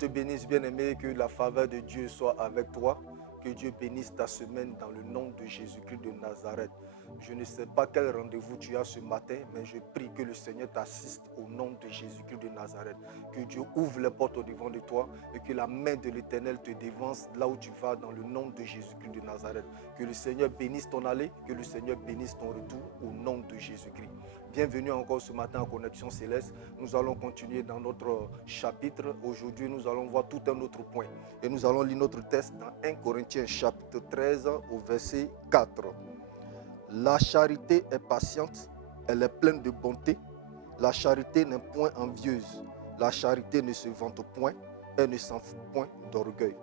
te bénisse, bien-aimé, que la faveur de Dieu soit avec toi. Que Dieu bénisse ta semaine dans le nom de Jésus-Christ de Nazareth. Je ne sais pas quel rendez-vous tu as ce matin, mais je prie que le Seigneur t'assiste au nom de Jésus-Christ de Nazareth. Que Dieu ouvre les portes au devant de toi et que la main de l'Éternel te dévance là où tu vas dans le nom de Jésus-Christ de Nazareth. Que le Seigneur bénisse ton aller, que le Seigneur bénisse ton retour au nom de Jésus-Christ. Bienvenue encore ce matin en Connexion Céleste. Nous allons continuer dans notre chapitre. Aujourd'hui, nous allons voir tout un autre point. Et nous allons lire notre texte dans 1 Corinthiens chapitre 13 au verset 4. La charité est patiente, elle est pleine de bonté. La charité n'est point envieuse. La charité ne se vante point, elle ne s'en fout point d'orgueil.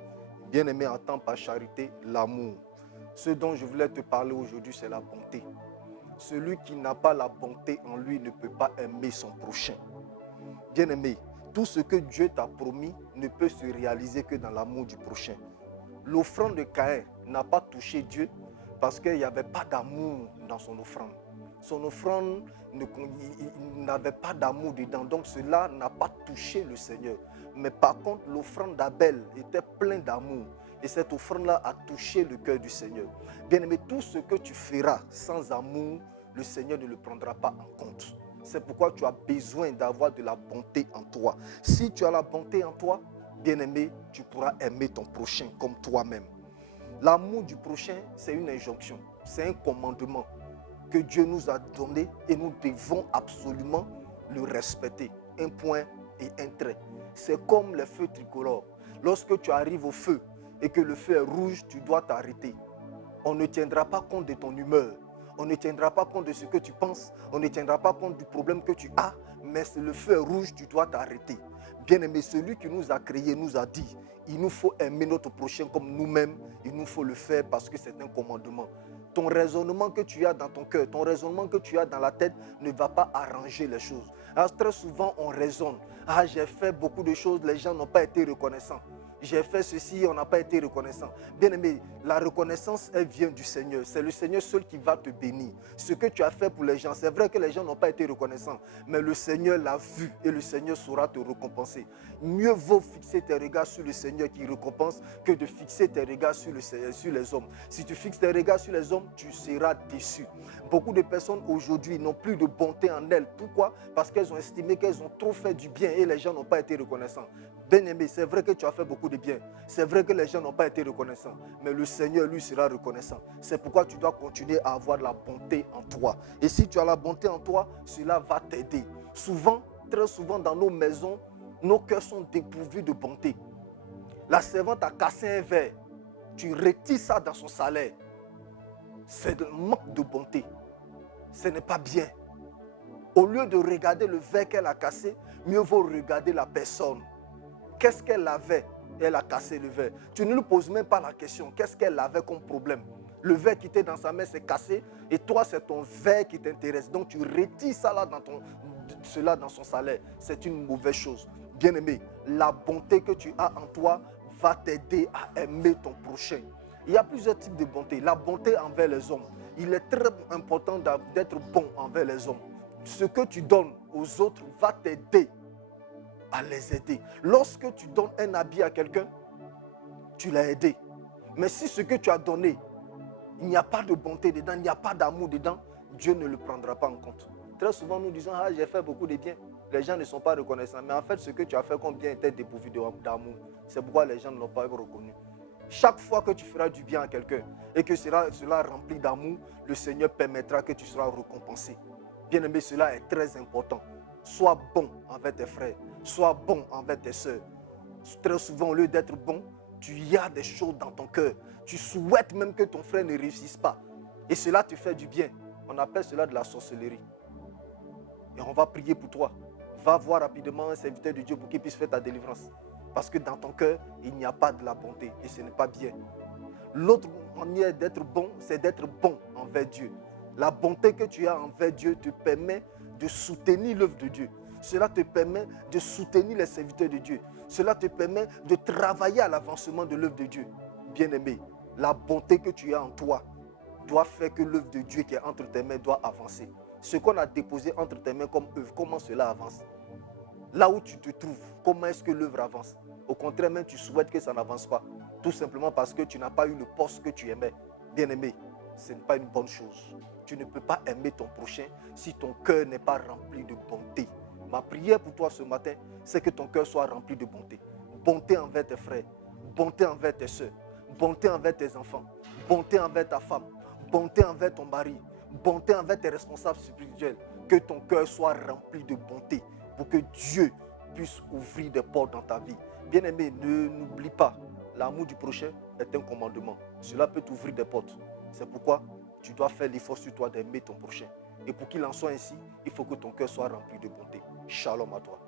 Bien-aimé, entends par charité l'amour. Ce dont je voulais te parler aujourd'hui, c'est la bonté. Celui qui n'a pas la bonté en lui ne peut pas aimer son prochain. Bien-aimé, tout ce que Dieu t'a promis ne peut se réaliser que dans l'amour du prochain. L'offrande de Caïn n'a pas touché Dieu parce qu'il n'y avait pas d'amour dans son offrande. Son offrande n'avait pas d'amour dedans, donc cela n'a pas touché le Seigneur. Mais par contre, l'offrande d'Abel était pleine d'amour et cette offrande-là a touché le cœur du Seigneur. Bien-aimé, tout ce que tu feras sans amour, le Seigneur ne le prendra pas en compte. C'est pourquoi tu as besoin d'avoir de la bonté en toi. Si tu as la bonté en toi, bien-aimé, tu pourras aimer ton prochain comme toi-même. L'amour du prochain, c'est une injonction, c'est un commandement que Dieu nous a donné et nous devons absolument le respecter. Un point et un trait. C'est comme les feux tricolores. Lorsque tu arrives au feu et que le feu est rouge, tu dois t'arrêter. On ne tiendra pas compte de ton humeur. On ne tiendra pas compte de ce que tu penses. On ne tiendra pas compte du problème que tu as. Mais c'est le feu est rouge, tu dois t'arrêter. Bien-aimé, celui qui nous a créés nous a dit, il nous faut aimer notre prochain comme nous-mêmes. Il nous faut le faire parce que c'est un commandement. Ton raisonnement que tu as dans ton cœur, ton raisonnement que tu as dans la tête ne va pas arranger les choses. Alors, très souvent, on raisonne. Ah, j'ai fait beaucoup de choses, les gens n'ont pas été reconnaissants. J'ai fait ceci, on n'a pas été reconnaissant. Bien-aimé, la reconnaissance, elle vient du Seigneur. C'est le Seigneur seul qui va te bénir. Ce que tu as fait pour les gens, c'est vrai que les gens n'ont pas été reconnaissants, mais le Seigneur l'a vu et le Seigneur saura te récompenser. Mieux vaut fixer tes regards sur le Seigneur qui récompense que de fixer tes regards sur les hommes. Si tu fixes tes regards sur les hommes, tu seras déçu. Beaucoup de personnes aujourd'hui n'ont plus de bonté en elles. Pourquoi? Parce qu'elles ont estimé qu'elles ont trop fait du bien et les gens n'ont pas été reconnaissants. Bien-aimé, c'est vrai que tu as fait beaucoup de bien. C'est vrai que les gens n'ont pas été reconnaissants. Mais le Seigneur, lui, sera reconnaissant. C'est pourquoi tu dois continuer à avoir la bonté en toi. Et si tu as la bonté en toi, cela va t'aider. Souvent, très souvent dans nos maisons, nos cœurs sont dépourvus de bonté. La servante a cassé un verre. Tu retires ça dans son salaire. C'est un manque de bonté. Ce n'est pas bien. Au lieu de regarder le verre qu'elle a cassé, mieux vaut regarder la personne. Qu'est-ce qu'elle avait? Elle a cassé le verre. Tu ne lui poses même pas la question. Qu'est-ce qu'elle avait comme problème? Le verre qui était dans sa main s'est cassé et toi, c'est ton verre qui t'intéresse. Donc, tu retires cela dans son salaire. C'est une mauvaise chose. Bien-aimé, la bonté que tu as en toi va t'aider à aimer ton prochain. Il y a plusieurs types de bonté. La bonté envers les hommes. Il est très important d'être bon envers les hommes. Ce que tu donnes aux autres va t'aider à les aider. Lorsque tu donnes un habit à quelqu'un, tu l'as aidé. Mais si ce que tu as donné, il n'y a pas de bonté dedans, il n'y a pas d'amour dedans, Dieu ne le prendra pas en compte. Très souvent, nous disons, ah, j'ai fait beaucoup de bien. Les gens ne sont pas reconnaissants. Mais en fait, ce que tu as fait comme bien était dépourvu d'amour. C'est pourquoi les gens ne l'ont pas reconnu. Chaque fois que tu feras du bien à quelqu'un et que cela rempli d'amour, le Seigneur permettra que tu seras récompensé. Bien-aimé, cela est très important. Sois bon envers tes frères. Sois bon envers tes soeurs. Très souvent, au lieu d'être bon, tu y as des choses dans ton cœur. Tu souhaites même que ton frère ne réussisse pas. Et cela te fait du bien. On appelle cela de la sorcellerie. Et on va prier pour toi. Va voir rapidement un serviteur de Dieu pour qu'il puisse faire ta délivrance. Parce que dans ton cœur, il n'y a pas de la bonté. Et ce n'est pas bien. L'autre manière d'être bon, c'est d'être bon envers Dieu. La bonté que tu as envers Dieu te permet de soutenir l'œuvre de Dieu. Cela te permet de soutenir les serviteurs de Dieu. Cela te permet de travailler à l'avancement de l'œuvre de Dieu. Bien-aimé, la bonté que tu as en toi doit faire que l'œuvre de Dieu qui est entre tes mains doit avancer. Ce qu'on a déposé entre tes mains comme œuvre, comment cela avance? Là où tu te trouves, comment est-ce que l'œuvre avance? Au contraire, même tu souhaites que ça n'avance pas. Tout simplement parce que tu n'as pas eu le poste que tu aimais. Bien-aimé, ce n'est pas une bonne chose. Tu ne peux pas aimer ton prochain si ton cœur n'est pas rempli de bonté. Ma prière pour toi ce matin, c'est que ton cœur soit rempli de bonté. Bonté envers tes frères, bonté envers tes soeurs, bonté envers tes enfants, bonté envers ta femme, bonté envers ton mari, bonté envers tes responsables spirituels. Que ton cœur soit rempli de bonté pour que Dieu puisse ouvrir des portes dans ta vie. Bien-aimé, n'oublie pas, l'amour du prochain est un commandement. Cela peut t'ouvrir des portes. C'est pourquoi tu dois faire l'effort sur toi d'aimer ton prochain. Et pour qu'il en soit ainsi, il faut que ton cœur soit rempli de bonté. Shalom à toi.